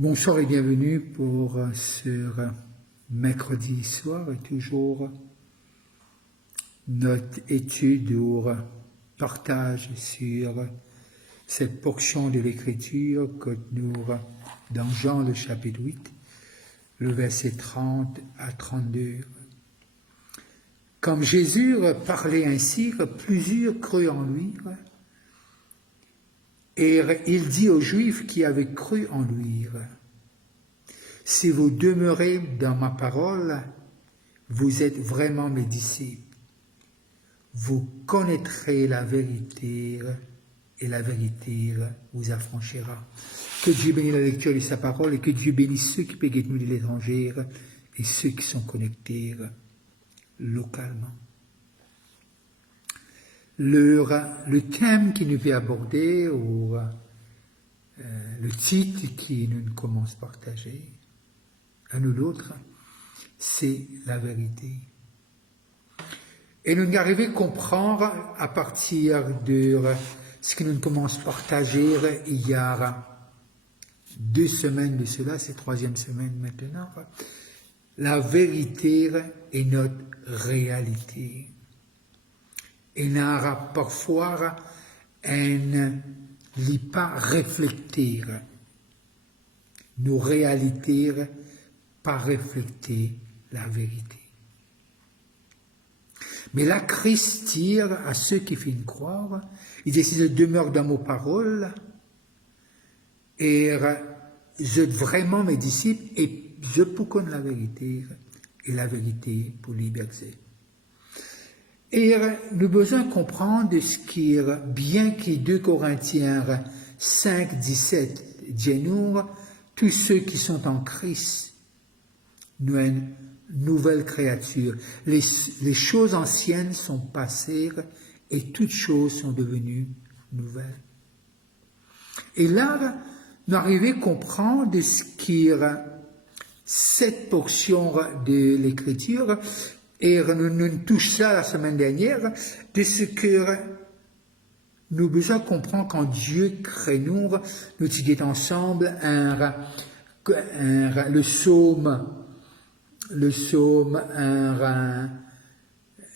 Bonsoir et bienvenue pour ce mercredi soir et toujours notre étude ou partage sur cette portion de l'Écriture que nous dans Jean le chapitre 8, le verset 30 à 32. Comme Jésus parlait ainsi, plusieurs crurent en lui, et il dit aux Juifs qui avaient cru en lui, « Si vous demeurez dans ma parole, vous êtes vraiment mes disciples. Vous connaîtrez la vérité, et la vérité vous affranchira. » Que Dieu bénisse la lecture de sa parole, et que Dieu bénisse ceux qui peuvent nous de l'étranger, et ceux qui sont connectés localement. Le thème qui nous est abordé, ou le titre qui nous commence à partager, à nous l'autre, c'est la vérité. Et nous arrivons à comprendre à partir de ce que nous commençons à partager il y a 2 semaines de cela, c'est 3e semaine maintenant, la vérité est notre réalité. Et n'a parfois un lit pas refléter nos réalités, pas refléter la vérité. Mais là, Christ tire à ceux qui finissent croire, il dit, si je demeure dans mes paroles, et je vraiment mes disciples, et je peux connaître la vérité, et la vérité pour libérer. Et nous avons besoin de comprendre ce qui est, bien que 2 Corinthiens 5, 17 dit nous, tous ceux qui sont en Christ, nous avons une nouvelle créature. Les choses anciennes sont passées et toutes choses sont devenues nouvelles. Et là, nous arrivons à comprendre ce qui est cette portion de l'Écriture. Et nous touchons ça la semaine dernière, de ce que nous avons besoin de comprendre quand Dieu crée nous étudions ensemble le psaume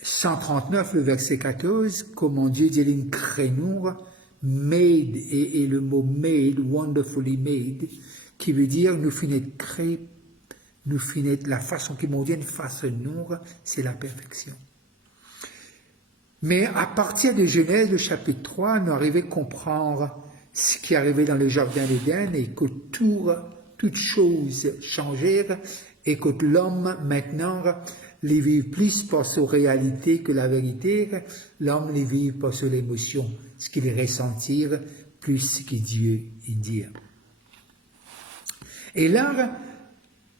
139, le verset 14, comment Dieu dit il crée nous, made, et le mot made, wonderfully made, qui veut dire nous finissons créer. Nous finissons la façon qui mondiale façonne-nous, c'est la perfection. Mais à partir de Genèse, le chapitre 3, nous arrivons à comprendre ce qui est arrivé dans le jardin d'Éden et que toutes choses changèrent et que l'homme maintenant les vit plus par sa réalité que la vérité. L'homme les vit par son émotion, ce qu'il ressentir plus ce que Dieu il dit. Et là,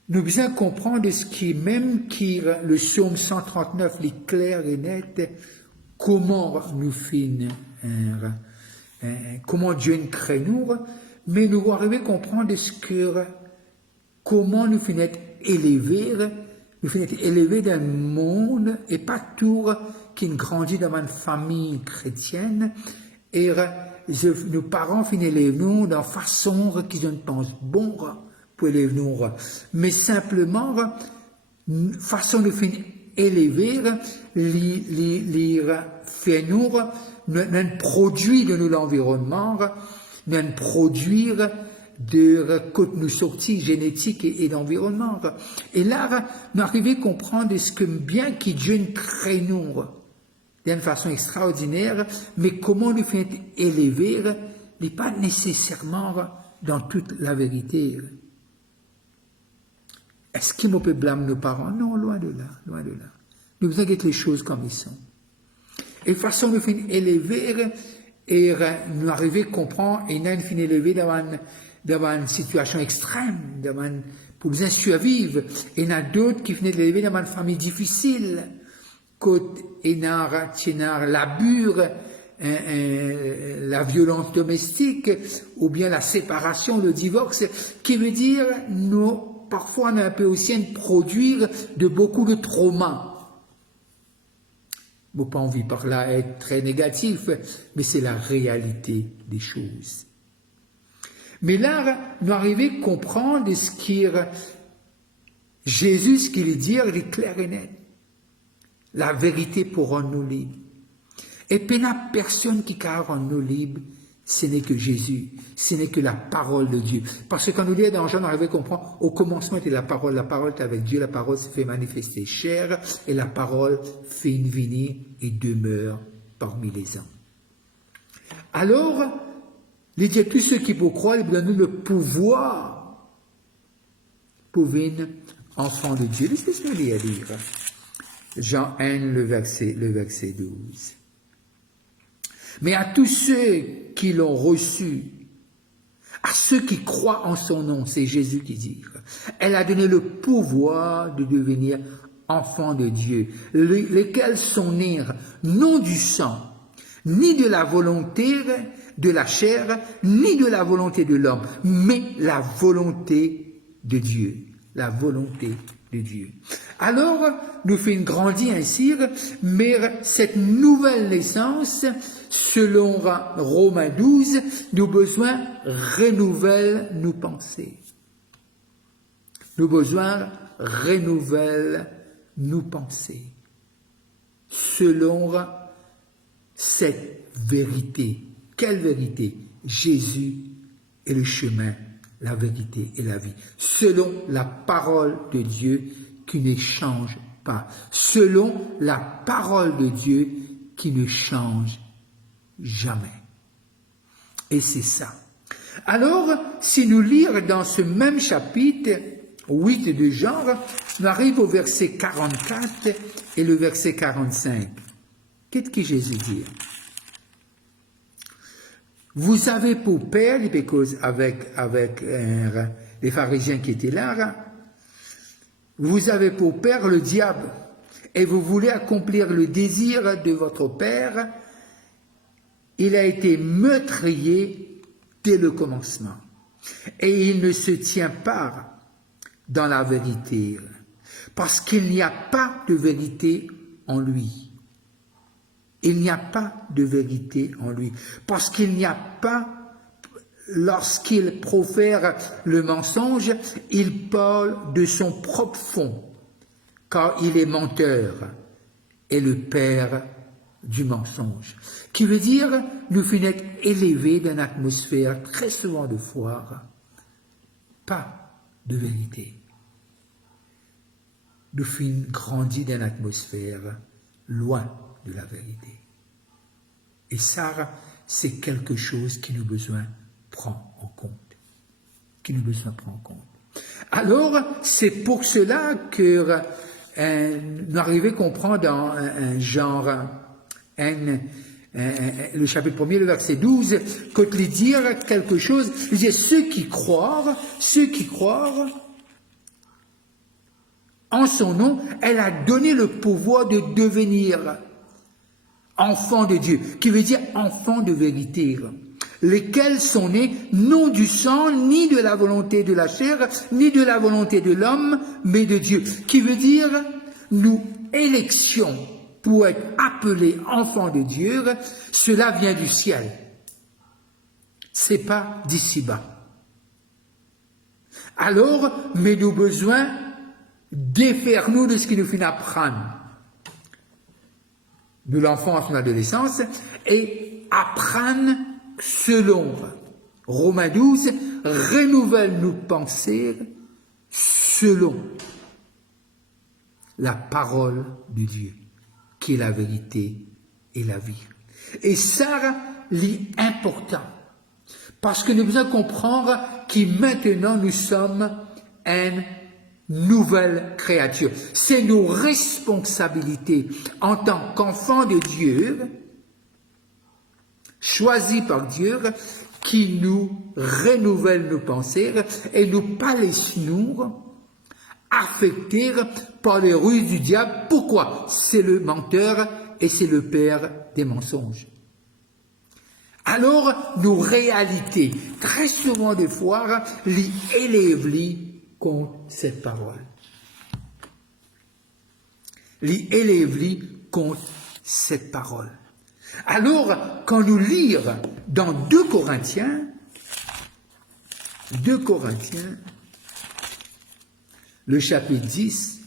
nous devons bien comprendre ce qui, même qui le psaume 139, est clair et net, comment nous finissons, comment Dieu nous crée nous, mais nous devons arriver à comprendre ce que, comment nous finissons élevés dans le monde, et pas tout qui grandit dans une famille chrétienne, et nos parents finissent élevés nous dans façon qu'ils nous pensent bon, pour les venir, mais simplement, façon de finir élever, les faire nous, un produit de l'environnement, un produit de côté nous sorties génétique et d'environnement. Et là, nous arrivons à comprendre ce que bien que Dieu nous crée nous, d'une façon extraordinaire, mais comment nous fait élever, n'est pas nécessairement dans toute la vérité. Est-ce qu'il peut blâmer nos parents? Non, loin de là, loin de là. Nous devons regarder les choses comme elles sont. Et façon de finir élever, et nous arriver à comprendre, et nous finir élever dans une situation extrême, pour bien survivre. Et il y en a d'autres qui finissent élever dans une famille difficile, et il y a l'abus, la violence domestique, ou bien la séparation, le divorce, qui veut dire, parfois on a un peu aussi produire de beaucoup de traumas. Je n'ai pas envie par là être très négatif, mais c'est la réalité des choses. Mais là, nous arrivons à comprendre ce qui Jésus, ce qu'il dit, il est clair et net. La vérité pour rendre nous libres. Et puis, il n'y a personne qui peut rendre nous libres, ce n'est que Jésus, ce n'est que la parole de Dieu. Parce que quand nous lisons dans Jean, on arrive à comprendre, au commencement était la parole est avec Dieu, la parole se fait manifester chair, et la parole fait une venir et demeure parmi les hommes. Alors, il dit à tous ceux qui peuvent croire, il donne nous le pouvoir pour devenir enfants de Dieu. Laissez-moi lire. Jean 1, le verset 12. Mais à tous ceux qui l'ont reçu, à ceux qui croient en son nom, c'est Jésus qui dit, elle a donné le pouvoir de devenir enfants de Dieu, lesquels sont nés non du sang, ni de la volonté de la chair, ni de la volonté de l'homme, mais la volonté de Dieu. La volonté de Dieu. Alors, nous faisons grandir ainsi, mais cette nouvelle naissance, selon Romains 12, nous besoin renouvelle nos pensées. Nous besoin renouvelle nos pensées. Selon cette vérité. Quelle vérité? Jésus est le chemin, la vérité et la vie. Selon la parole de Dieu qui ne change pas. Selon la parole de Dieu qui ne change jamais. Et c'est ça. Alors, si nous lisons dans ce même chapitre 8 de Jean, on arrive au verset 44 et le verset 45. Qu'est-ce que Jésus dit? Vous avez pour père, avec les pharisiens qui étaient là, vous avez pour père le diable, et vous voulez accomplir le désir de votre père. Il a été meurtrier dès le commencement, et il ne se tient pas dans la vérité, parce qu'il n'y a pas de vérité en lui. Il n'y a pas de vérité en lui, parce qu'il n'y a pas, lorsqu'il profère le mensonge, il parle de son propre fond, car il est menteur et le père du mensonge. Qui veut dire, nous finissons élevés dans une atmosphère très souvent de foire, pas de vérité. Nous finissons grandis dans une atmosphère loin de la vérité. Et ça, c'est quelque chose qui nous besoin prendre en compte. Alors, c'est pour cela que nous arrivons à comprendre dans un genre, le chapitre 1er, le verset 12, quand il dit quelque chose, il dit ceux qui croient en son nom, elle a donné le pouvoir de devenir enfants de Dieu, qui veut dire enfants de vérité, lesquels sont nés non du sang, ni de la volonté de la chair, ni de la volonté de l'homme, mais de Dieu, qui veut dire nous élection pour être appelés enfants de Dieu, cela vient du ciel. C'est pas d'ici-bas. Alors, mais nous besoin défaire nous de ce qui nous fait apprendre. Nous l'enfant à son adolescence, et apprendre selon Romains 12, renouvelle nos pensées selon la parole de Dieu, qui est la vérité et la vie. Et ça, c'est important, parce que nous devons comprendre que maintenant nous sommes une nouvelle créature. C'est nos responsabilités en tant qu'enfants de Dieu, choisis par Dieu, qui nous renouvelle nos pensées et nous pas laissons affecter par les ruses du diable. Pourquoi? C'est le menteur et c'est le père des mensonges. Alors, nos réalités, très souvent des fois, les élèvent contre cette parole. Les élèvent contre cette parole. Alors, quand nous lisons dans 2 Corinthiens, 2 Corinthiens, le chapitre 10,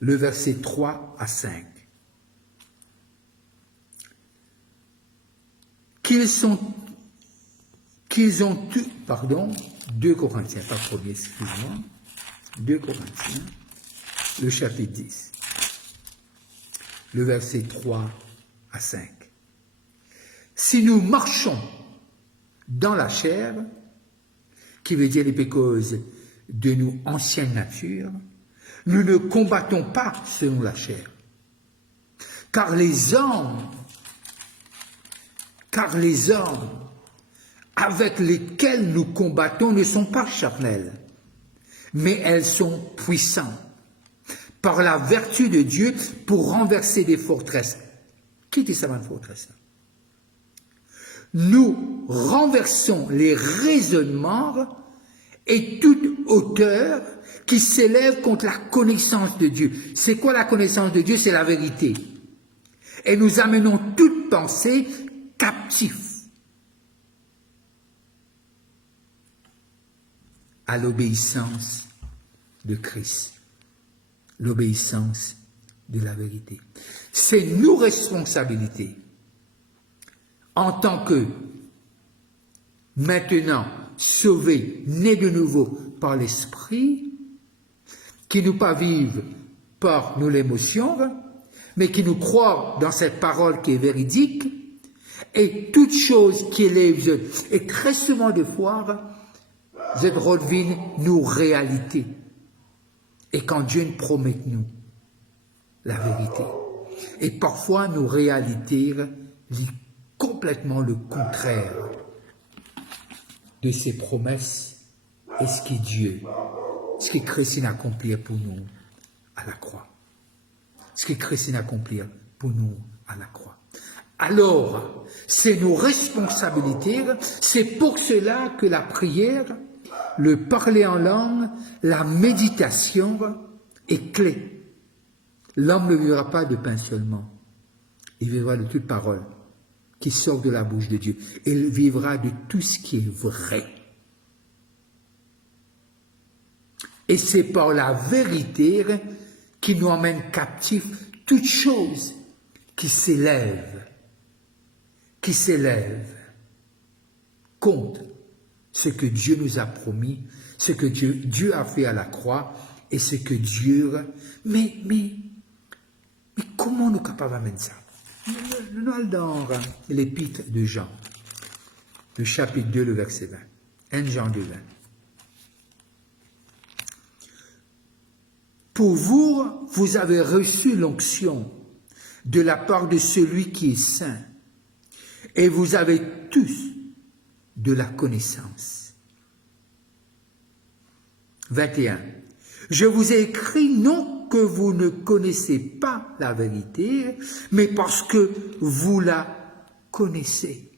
le verset 3 à 5. Qu'ils ont eu, pardon, 2 Corinthiens, pas premier, excuse-moi, 2 Corinthiens, le chapitre 10, le verset 3 à 5. Si nous marchons dans la chair, qui veut dire les pécauses de nos anciennes natures, nous ne combattons pas selon la chair. Car les hommes avec lesquels nous combattons ne sont pas charnels, mais elles sont puissantes par la vertu de Dieu pour renverser des forteresses. Qui dit ça, une forteresse? Nous renversons les raisonnements et toute hauteur qui s'élève contre la connaissance de Dieu. C'est quoi la connaissance de Dieu? C'est la vérité. Et nous amenons toute pensée captive à l'obéissance de Christ, l'obéissance de la vérité. C'est nos responsabilités en tant que maintenant sauvés, nés de nouveau par l'Esprit, qui nous pas vivent par nos émotions, mais qui nous croient dans cette parole qui est véridique, et toute chose qui élève, et très souvent des fois, cette redevine nous réalité. Et quand Dieu nous promet nous la vérité, et parfois nos réalités lisent complètement le contraire de ses promesses et ce qui est Dieu, ce que Christ a accompli pour nous à la croix. Ce que Christ a accompli pour nous à la croix. Alors, c'est nos responsabilités, c'est pour cela que la prière, le parler en langue, la méditation est clé. L'homme ne vivra pas de pain seulement, il vivra de toute parole qui sort de la bouche de Dieu. Il vivra de tout ce qui est vrai. Et c'est par la vérité qui nous emmène captifs toute chose qui s'élève contre ce que Dieu nous a promis, ce que Dieu a fait à la croix et ce que Dieu... Mais comment nous sommes capables d'amener ça? Nous allons dans l'épître de Jean, le chapitre 2, le verset 20. 1 Jean 2, 20. Pour vous, vous avez reçu l'onction de la part de celui qui est saint, et vous avez tous de la connaissance. 21. Je vous ai écrit non que vous ne connaissez pas la vérité, mais parce que vous la connaissez,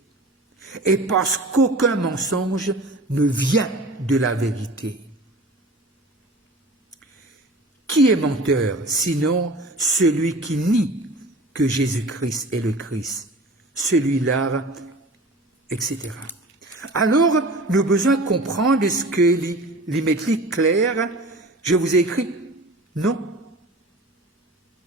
et parce qu'aucun mensonge ne vient de la vérité. Qui est menteur, sinon celui qui nie que Jésus-Christ est le Christ, celui-là, etc. Alors, nous avons besoin de comprendre ce que l'immétrie claire, je vous ai écrit, non.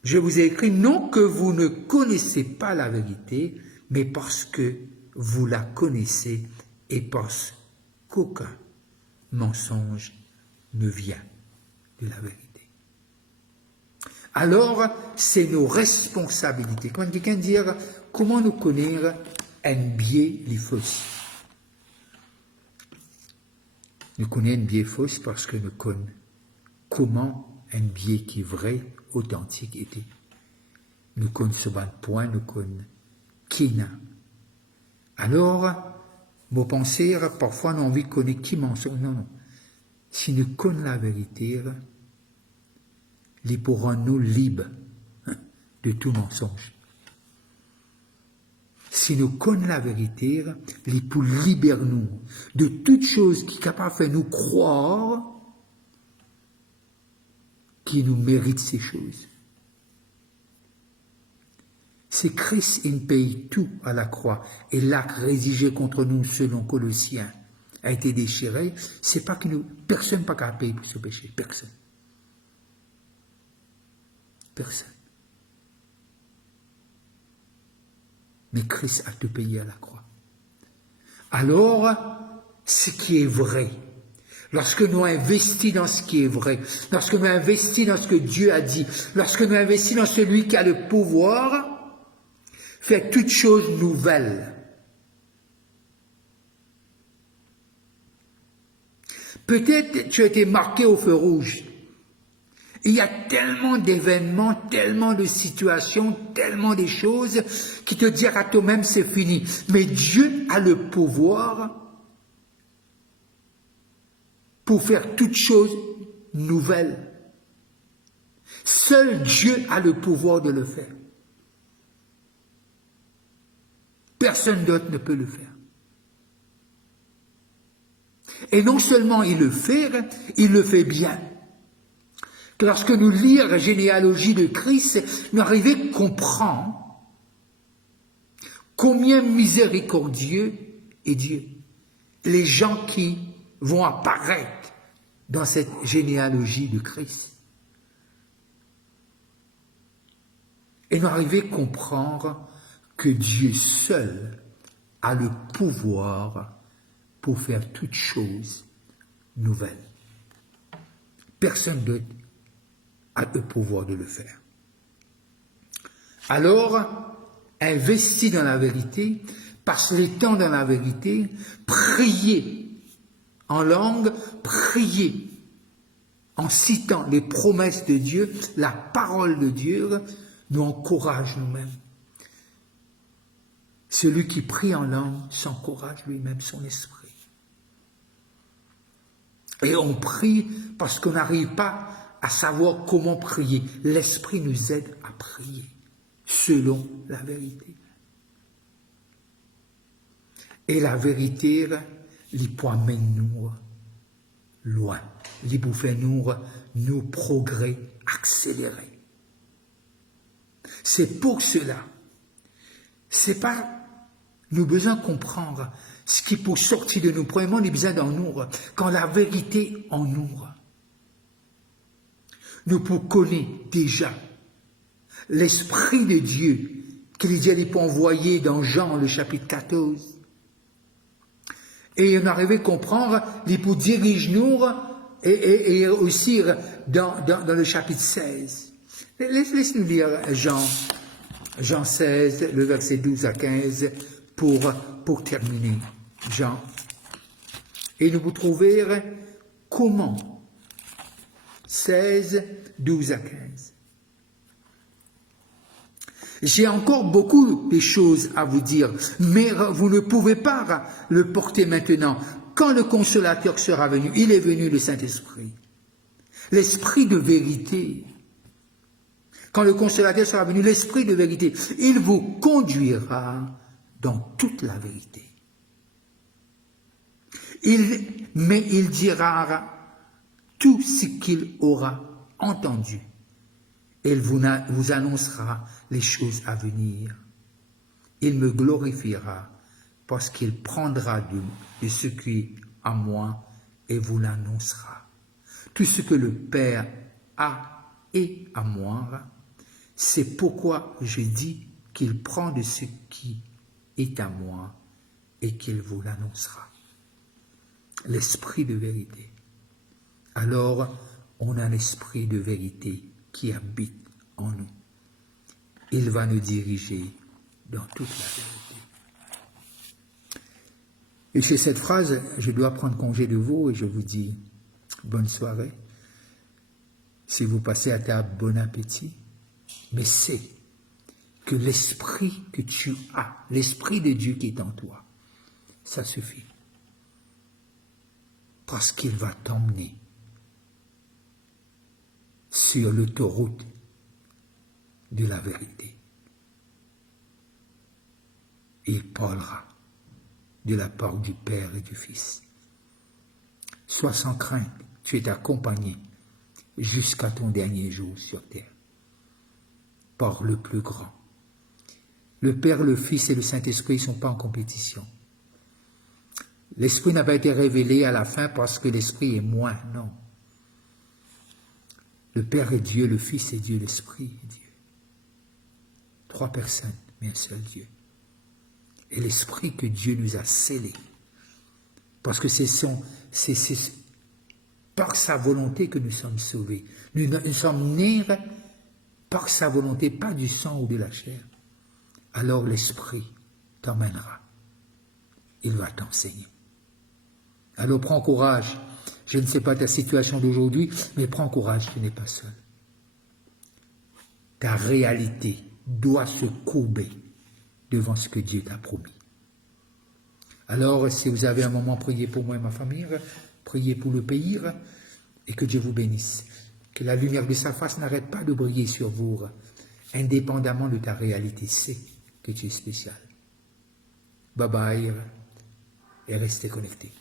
Je vous ai écrit non que vous ne connaissez pas la vérité, mais parce que vous la connaissez et parce qu'aucun mensonge ne vient de la vérité. Alors, c'est nos responsabilités. Quand quelqu'un dit comment nous connaître un biais les fausses. Nous connaissons un biais fausse parce que nous connaissons comment un biais qui est vrai, authentique était. Nous connaissons ce point, nous connaissons qui n'a. Alors, vos pensées, parfois, nous avons envie de connaître qui mensonge. Non. Si nous connaissons la vérité, ils pourront nous libres de tout mensonge. Si nous connaissons la vérité, ils pourront libérer nous de toute chose qui est capable de faire nous croire qui nous mérite ces choses. C'est Christ, il paye tout à la croix. Et l'acte rédigé contre nous, selon Colossiens, a été déchiré. C'est pas que nous, personne n'a qu'à payer pour ce péché. Personne. Personne. Mais Christ a tout payé à la croix. Alors, ce qui est vrai, lorsque nous investissons dans ce qui est vrai, lorsque nous investissons dans ce que Dieu a dit, lorsque nous investissons dans celui qui a le pouvoir, faire toutes choses nouvelles. Peut-être tu as été marqué au feu rouge. Il y a tellement d'événements, tellement de situations, tellement de choses qui te disent à toi-même c'est fini. Mais Dieu a le pouvoir pour faire toutes choses nouvelles. Seul Dieu a le pouvoir de le faire. Personne d'autre ne peut le faire. Et non seulement il le fait bien. Lorsque nous lisons la généalogie de Christ, nous arrivons à comprendre combien miséricordieux est Dieu. Les gens qui vont apparaître dans cette généalogie de Christ. Et nous arrivons à comprendre que Dieu seul a le pouvoir pour faire toutes choses nouvelles. Personne d'autre a le pouvoir de le faire. Alors, investis dans la vérité, passe le temps dans la vérité, priez en langue, priez en citant les promesses de Dieu, la parole de Dieu, nous encourage nous-mêmes. Celui qui prie en langue s'encourage lui-même son esprit. Et on prie parce qu'on n'arrive pas à savoir comment prier. L'Esprit nous aide à prier selon la vérité. Et la vérité, il peut amener nous loin. Il peut faire nous progrès accélérés. C'est pour cela. C'est pas nous besoin de comprendre ce qui peut sortir de nous. Premièrement, nous besoin d'en nous. Quand la vérité en nous. Nous pouvons connaître déjà l'Esprit de Dieu qu'il dit qu'il peut envoyer dans Jean, le chapitre 14. Et on arrive à comprendre, il peut diriger nous et aussi dans le chapitre 16. Laisse-nous lire Jean 16, le verset 12 à 15, pour terminer. Jean. Et nous vous trouver comment 16, 12 à 15. J'ai encore beaucoup de choses à vous dire, mais vous ne pouvez pas le porter maintenant. Quand le Consolateur sera venu, il est venu, le Saint-Esprit, l'Esprit de vérité. Quand le Consolateur sera venu, l'Esprit de vérité, il vous conduira dans toute la vérité. Mais il dira tout ce qu'il aura entendu. Il vous annoncera les choses à venir. Il me glorifiera parce qu'il prendra de ce qui est à moi et vous l'annoncera. Tout ce que le Père a et à moi, c'est pourquoi je dis qu'il prend de ce qui est à moi et qu'il vous l'annoncera. L'esprit de vérité. Alors, on a l'esprit de vérité qui habite en nous. Il va nous diriger dans toute la vérité. Et chez cette phrase, je dois prendre congé de vous et je vous dis bonne soirée. Si vous passez à table, bon appétit. Mais c'est que l'esprit que tu as, l'esprit de Dieu qui est en toi, ça suffit. Parce qu'il va t'emmener sur l'autoroute de la vérité. Il parlera de la part du Père et du Fils. Sois sans crainte, tu es accompagné jusqu'à ton dernier jour sur terre par le plus grand, Le Père, le Fils et le Saint-Esprit ne sont pas en compétition. L'Esprit n'a pas été révélé à la fin parce que l'Esprit est moins, non. Le Père est Dieu, le Fils est Dieu, l'Esprit est Dieu. 3 personnes, mais un seul Dieu. Et l'Esprit que Dieu nous a scellé. Parce que c'est par sa volonté que nous sommes sauvés. Nous sommes nés par sa volonté, pas du sang ou de la chair. Alors l'Esprit t'emmènera. Il va t'enseigner. Alors prends courage. Je ne sais pas ta situation d'aujourd'hui, mais prends courage, tu n'es pas seul. Ta réalité doit se courber devant ce que Dieu t'a promis. Alors, si vous avez un moment, priez pour moi et ma famille, priez pour le pays, et que Dieu vous bénisse. Que la lumière de sa face n'arrête pas de briller sur vous, indépendamment de ta réalité. C'est que tu es spécial. Bye bye, et restez connectés.